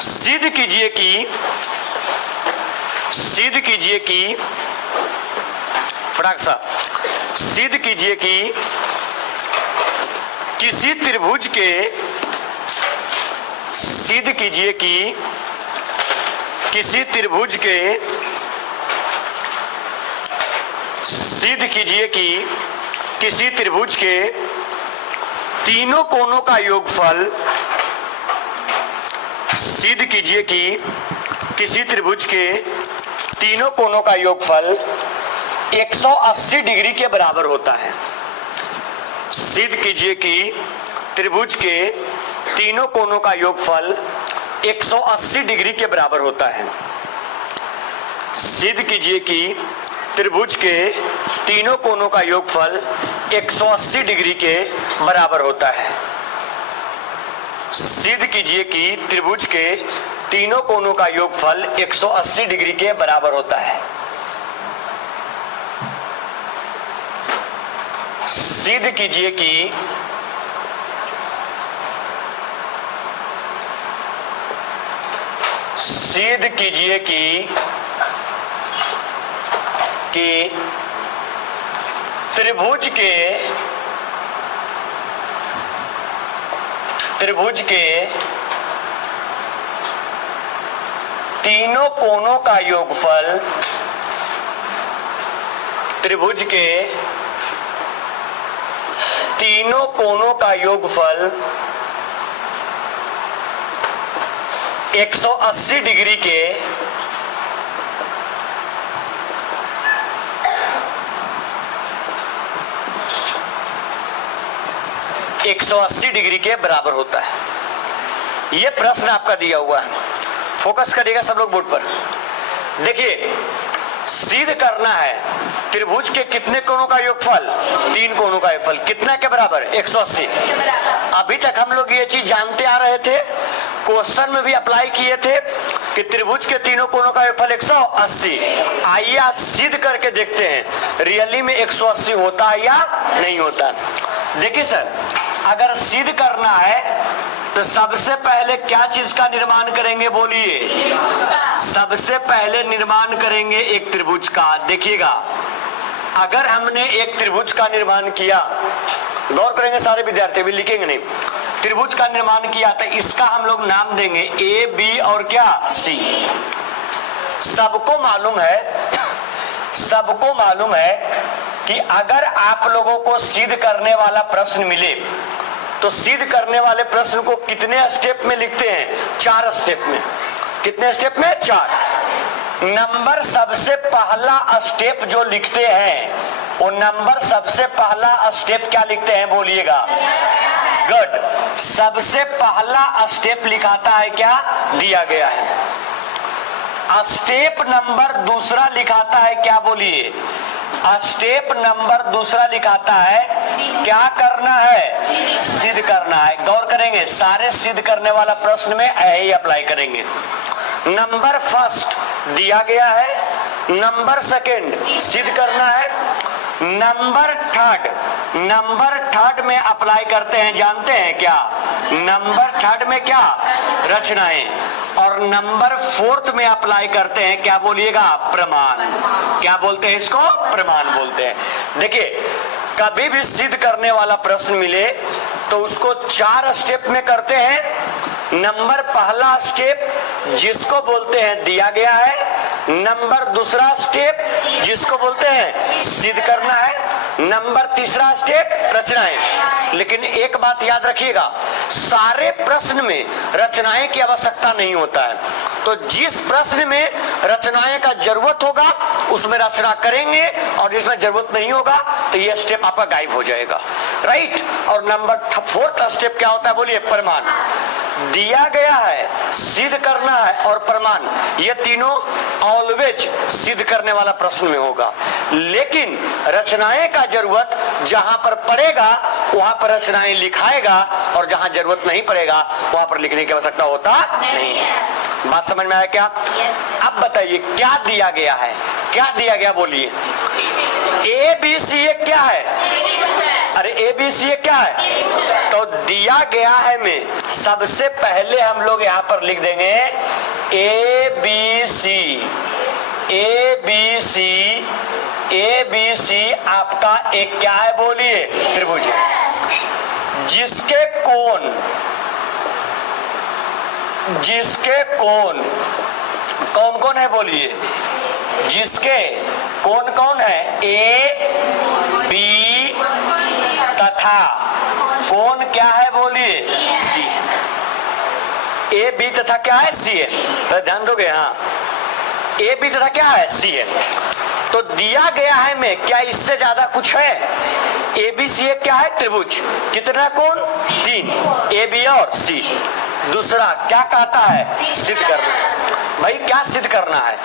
सिद्ध कीजिए कि फटाक सा सिद्ध कीजिए कि किसी त्रिभुज के तीनों कोनों का योगफल सिद्ध कीजिए कि किसी त्रिभुज के तीनों कोनों का योगफल 180 डिग्री के बराबर होता है। सिद्ध कीजिए कि त्रिभुज के तीनों कोनों का योगफल 180 डिग्री के बराबर होता है। सिद्ध कीजिए कि त्रिभुज के तीनों कोनों का योगफल 180 डिग्री के बराबर होता है। सिद्ध कीजिए कि त्रिभुज के तीनों कोनों का योगफल 180 डिग्री के बराबर होता है। सिद्ध कीजिए कि त्रिभुज के तीनों कोनों का योगफल 180 डिग्री के बराबर होता है। यह प्रश्न आपका दिया हुआ है, फोकस करिएगा सब लोग बोर्ड पर। देखिए, सिद्ध करना है त्रिभुज के कितने कोनों का योगफल, 3 कोनों का योगफल कितना के बराबर, 180। अभी तक हम लोग ये चीज जानते आ रहे थे, क्वेश्चन में भी अप्लाई किए थे कि त्रिभुज के तीनों कोनों का योगफल 180। आइए आज सिद्ध करके देखते हैं रियली में 180 होता है या नहीं होता। देखिए सर, अगर सिद्ध करना है तो सबसे पहले क्या चीज का निर्माण करेंगे, बोलिए। सबसे पहले निर्माण करेंगे एक त्रिभुज का। देखिएगा, अगर हमने एक त्रिभुज का निर्माण किया, गौर करेंगे सारे विद्यार्थी, भी लिखेंगे नहीं, त्रिभुज का निर्माण किया तो इसका हम लोग नाम देंगे ए, बी और क्या, सी। सबको मालूम है कि अगर आप लोगों को सिद्ध करने वाला प्रश्न मिले तो सिद्ध करने वाले प्रश्न को कितने स्टेप में लिखते हैं, 4 स्टेप में। कितने स्टेप में, 4। नंबर सबसे पहला स्टेप जो लिखते हैं वो नंबर सबसे पहला स्टेप क्या लिखते हैं, बोलिएगा। गुड। सबसे पहला स्टेप लिखाता है क्या, दिया गया है। स्टेप नंबर दूसरा लिखाता है क्या, बोलिए। स्टेप नंबर दूसरा लिखाता है क्या करना है, सिद्ध करना है। गौर करेंगे, सारे सिद्ध करने वाला प्रश्न में यही अप्लाई करेंगे। नंबर फर्स्ट दिया गया है, नंबर सेकंड सिद्ध करना है, नंबर थर्ड में अप्लाई करते हैं, जानते हैं क्या, नंबर थर्ड में क्या, रचनाएं, और नंबर 4th में अप्लाई करते हैं क्या, बोलिएगा, प्रमाण। क्या बोलते हैं इसको, प्रमाण बोलते हैं। देखिए, कभी भी सिद्ध करने वाला प्रश्न मिले तो उसको 4 स्टेप में करते हैं। नंबर पहला स्टेप जिसको बोलते हैं दिया गया है, नंबर दूसरा स्टेप जिसको बोलते हैं सिद्ध करना है, नंबर तीसरा स्टेप रचनाएं। लेकिन एक बात याद रखिएगा, सारे प्रश्न में रचनाएं की आवश्यकता नहीं होता है। तो जिस प्रश्न में रचनाएं का जरूरत होगा उसमें रचना करेंगे, और जिसमें जरूरत नहीं होगा तो ये स्टेप आपका गायब हो जाएगा, राइट। और नंबर 4th स्टेप क्या होता है, बोलिए, प्रमाण। दिया गया है, सिद्ध करना है और प्रमाण, ये तीनों ऑलवेज सिद्ध करने वाला प्रश्न में होगा। लेकिन रचनाएं का जरूरत जहां पर पड़ेगा वहां पर रचनाएं लिखाएगा, और जहां जरूरत नहीं पड़ेगा वहां पर लिखने की आवश्यकता होता नहीं है। बात समझ में आया क्या? अब बताइए क्या दिया गया है, क्या दिया गया, बोलिए। ए बी सी क्या है, अरे ए बी सी ये क्या है? तो दिया गया है में सबसे पहले हम लोग यहां पर लिख देंगे A B C. A B C, A B C आपका एक क्या है बोलिए? त्रिभुज, जिसके कोण कौन कौन है बोलिए? जिसके कौन कौन है? ए बी तथा कौन क्या है बोलिए? सी। ए बी तथा क्या है? सी है। तो ध्यान दोगे? हाँ, ए बी तथा क्या है? सी है। तो दिया गया है में क्या इससे ज्यादा कुछ है? ए बी सी क्या है? त्रिभुज। कितना कोण? 3, ए बी और सी। दूसरा क्या कहता है? सिद्ध करना है। भाई क्या सिद्ध करना है?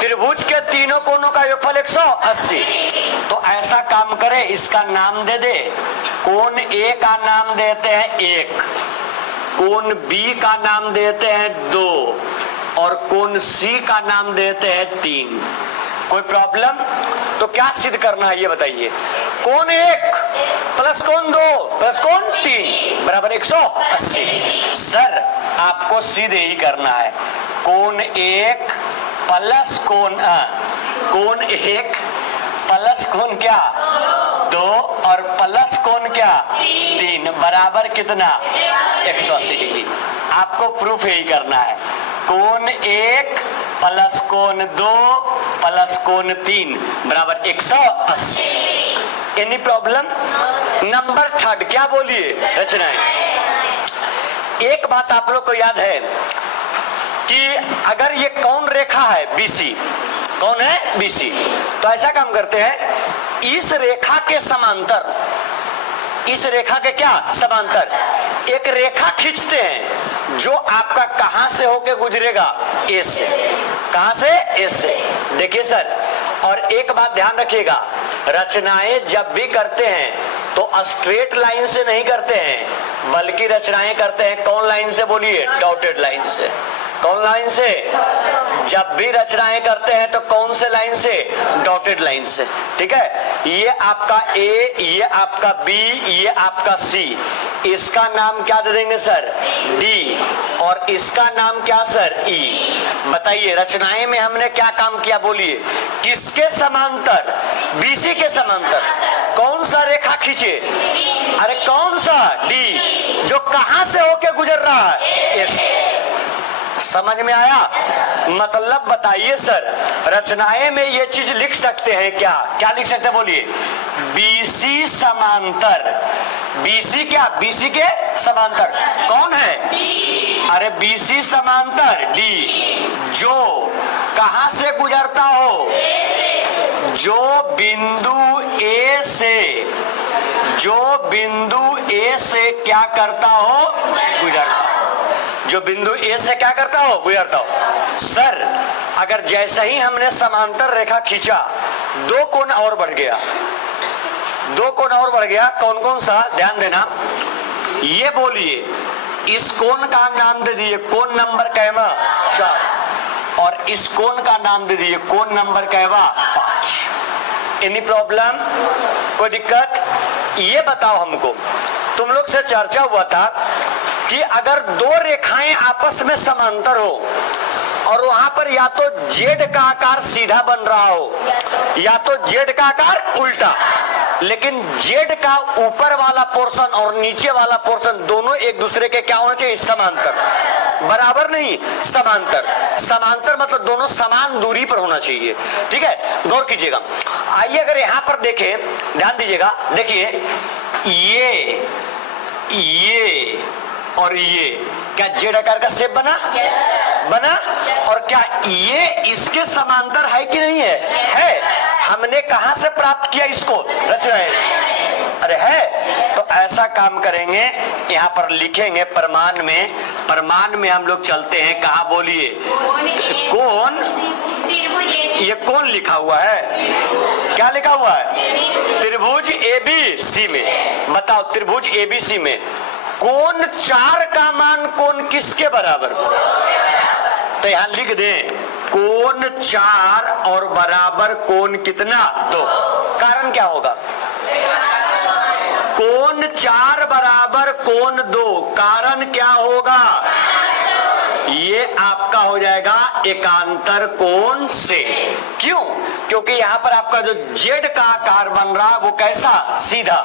त्रिभुज के तीनों कोणों का योगफल 180। तो ऐसा काम करे, इसका नाम दे दे। कोण ए का नाम देते हैं 1, कोण बी का नाम देते हैं 2 और कोण सी का नाम देते हैं 3। कोई प्रॉब्लम? तो क्या सिद्ध करना है ये बताइए? कोण 1 प्लस कोण 2 प्लस कोण 3 बराबर 180। सर आपको सीधे ही करना है। कोण 1 प्लस कोण 1 प्लस कोण क्या? 2 और प्लस कोण क्या? 3 बराबर कितना? 180 डिग्री। आपको प्रूफ यही करना है। कोण 1 प्लस कोण 2 प्लस कोण 3 बराबर 180। Any problem? नंबर 3 क्या बोलिए? रचनाएं। एक बात आप लोग को याद है कि अगर ये कौन रेखा है? बीसी। कौन है? बीसी। तो ऐसा काम करते हैं, इस रेखा के समांतर, इस रेखा के क्या समांतर एक रेखा खींचते हैं जो आपका कहां से होके गुजरेगा? ए से। कहां से? ए से। देखिए सर, और एक बात ध्यान रखिएगा, रचनाएं जब भी करते हैं तो स्ट्रेट लाइन से नहीं करते हैं, बल्कि रचनाएं करते हैं कौन लाइन से बोलिए? डॉटेड लाइन से। कौन लाइन से? जब भी रचनाएं करते हैं तो कौन से लाइन से? डॉटेड लाइन से। ठीक है, ये आपका ए, ये आपका बी, ये आपका सी। इसका नाम क्या दे देंगे सर? डी। और इसका नाम क्या सर? ई। बताइए रचनाएं में हमने क्या काम किया बोलिए? किसके समांतर? बीसी के समांतर। कौन सा रेखा खींचे? अरे कौन सा? डी, जो कहां से होके गुजर रहा है? एस। समझ में आया? मतलब बताइए सर, रचनाएं में ये चीज लिख सकते हैं क्या? क्या लिख सकते हैं बोलिए? बीसी समांतर। बीसी क्या? बीसी के समांतर कौन है? अरे बीसी समांतर डी, जो कहां से गुजरता हो? जो बिंदु ए से, जो बिंदु ए से क्या करता हो? गुजरता हो। जो बिंदु ए से क्या करता हो? गुजरता हो। सर अगर जैसे ही हमने समांतर रेखा खींचा, 2 कोण और बढ़ गया, 2 कोण और बढ़ गया। कौन कौन सा? ध्यान देना। ये बोलिए, इस कोण का नाम दे दिए कोण नंबर कहवा? 4। और इस कोण का नाम दे दिए कोण नंबर कहवा? 5। Any problem? कोई दिक्कत? ये बताओ हमको, तुम लोग से चर्चा हुआ था कि अगर 2 रेखाएं आपस में समांतर हो और वहां पर या तो जेड का आकार सीधा बन रहा हो या तो जेड का आकार उल्टा, लेकिन जेड का ऊपर वाला पोर्शन और नीचे वाला पोर्शन दोनों एक दूसरे के क्या होना चाहिए? समांतर। बराबर नहीं, समांतर। समांतर मतलब दोनों समान दूरी पर होना चाहिए। ठीक है, गौर कीजिएगा। आइए अगर यहां पर देखें, ध्यान दीजिएगा, देखिए ये और ये क्या जेड आकार का शेप बना? बना। और क्या ये इसके समांतर है कि नहीं है? है। हमने कहां से प्राप्त किया इसको? रचनाएं। अरे है। तो ऐसा काम करेंगे, यहां पर लिखेंगे प्रमाण में। प्रमाण में हम लोग चलते हैं कहा बोलिए? कौन? ये कौन लिखा हुआ है? क्या लिखा हुआ है? त्रिभुज एबीसी में। बताओ त्रिभुज एबीसी में कोण 4 का मान कोण किसके बराबर? तो यहां लिख दें कोण 4 और बराबर कोण कितना? 2। कारण क्या होगा? कोण 4 बराबर कोण 2, कारण क्या होगा? ये आपका हो जाएगा एकांतर कोण से। क्यों? क्योंकि यहां पर आपका जो जेड का आकार बन रहा है वो कैसा? सीधा।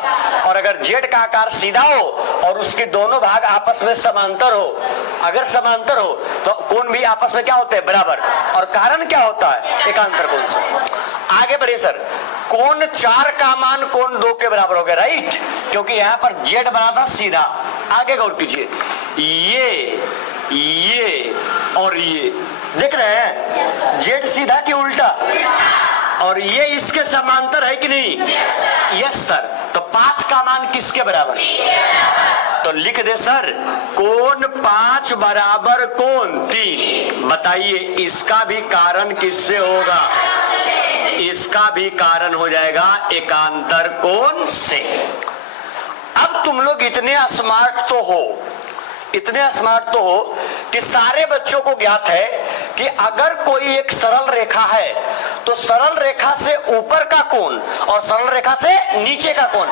और अगर जेड का आकार सीधा हो और उसके दोनों भाग आपस में समांतर हो, अगर समांतर हो तो कोण भी आपस में क्या होते हैं? बराबर। और कारण क्या होता है? एकांतर कोण से। आगे बढ़िए सर, कोण 4 का मान कोण 2 के बराबर हो गया, राइट? क्योंकि यहां पर जेड बना था सीधा। आगे गौर कीजिए, ये और ये देख रहे हैं, जेड सीधा कि उल्टा? और ये इसके समांतर है कि नहीं? Yes sir. तो 5 का मान किसके बराबर? तो लिख दे सर, कोण 5 बराबर कोण 3। बताइए इसका भी कारण किससे होगा? इसका भी कारण हो जाएगा एकांतर कोण से। अब तुम लोग इतने स्मार्ट तो हो कि सारे बच्चों को ज्ञात है कि अगर कोई एक सरल रेखा है तो सरल रेखा से ऊपर का कोण और सरल रेखा से नीचे का कोण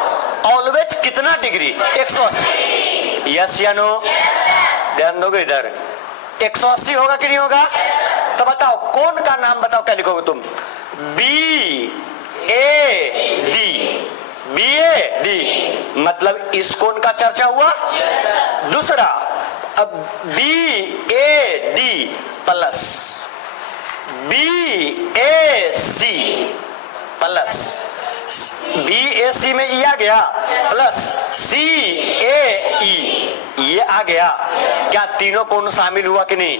ऑलवेज कितना डिग्री? 180। यस या नो? ध्यान दोगे इधर, 180 होगा कि नहीं होगा? तो बताओ कोण का नाम बताओ, क्या लिखोगे तुम? BAD, मतलब इस कोण का चर्चा हुआ। दूसरा, अब BAD plus BAC plus BAC में ई आ गया प्लस CAE ये आ गया। क्या तीनों कोण शामिल हुआ कि नहीं?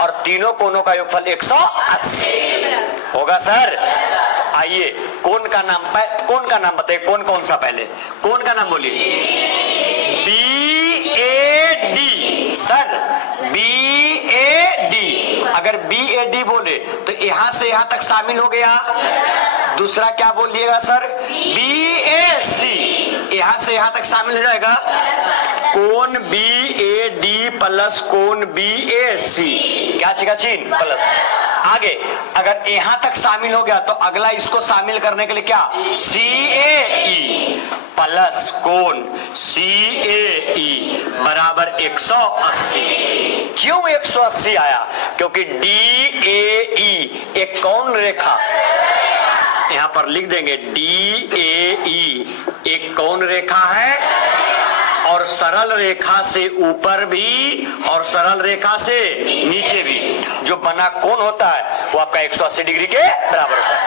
और तीनों कोणों का योगफल 180 होगा सर। आइए कोण का नाम बताइए, कौन सा? पहले कोण का नाम बोलिए। BAD sir, BAD। अगर BAD बोले तो यहां से यहां तक शामिल हो गया। दूसरा क्या बोलिएगा सर? BAC, यहां से यहां तक शामिल हो जाएगा। कोण BAD प्लस कोण BAC, क्या चीज का चिन्ह प्लस। आगे अगर यहां तक शामिल हो गया तो अगला इसको शामिल करने के लिए क्या? CAE प्लस कोण CAE बराबर 180। क्यों 180 आया? क्योंकि DAE एक कौन रेखा, यहां पर लिख देंगे DAE एक कौन रेखा है और सरल रेखा से ऊपर भी और सरल रेखा से नीचे भी जो बना कोण होता है वो आपका 180 डिग्री के बराबर होता है।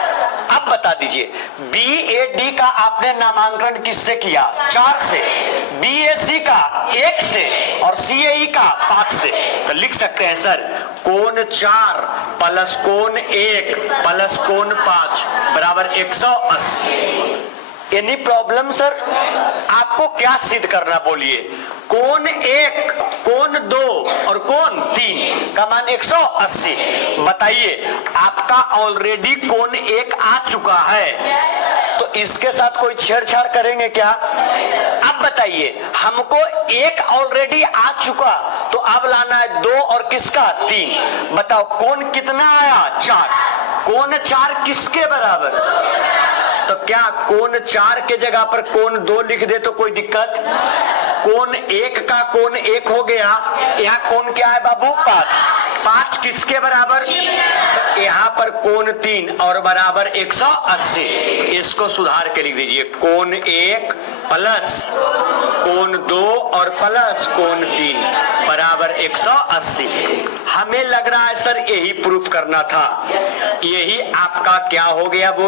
अब बता दीजिए, BAD का आपने नामांकन किससे किया? 4 से, BAC का 1 से और CAE का 5 से। तो लिख सकते हैं सर, कोण 4 प्लस कोण 1 प्लस कोण 5 बराबर 180। Any problem sir? आपको क्या सिद्ध करना बोलिए? कोण 1, कोण 2 और कोण 3 का मान 180। बताइए आपका ऑलरेडी कोण 1 आ चुका है, तो इसके साथ कोई छेड़छाड़ करेंगे क्या? अब बताइए, हमको 1 ऑलरेडी आ चुका तो अब लाना है 2 और किसका? 3। बताओ कोण कितना आया? 4। कोण 4 किसके बराबर? तो क्या कोण 4 के जगह पर कोण 2 लिख दे तो कोई दिक्कत? कोण 1 का कोण 1 हो गया। यहाँ कोण क्या है बाबू? 5 किसके बराबर? तो यहाँ पर कोण 3 और बराबर 180। इसको सुधार के लिख दीजिए, कोण 1 प्लस कोण 2 और प्लस कोण 3 बराबर 180। हमें लग रहा है सर यही प्रूफ करना था। यही आपका क्या हो गया?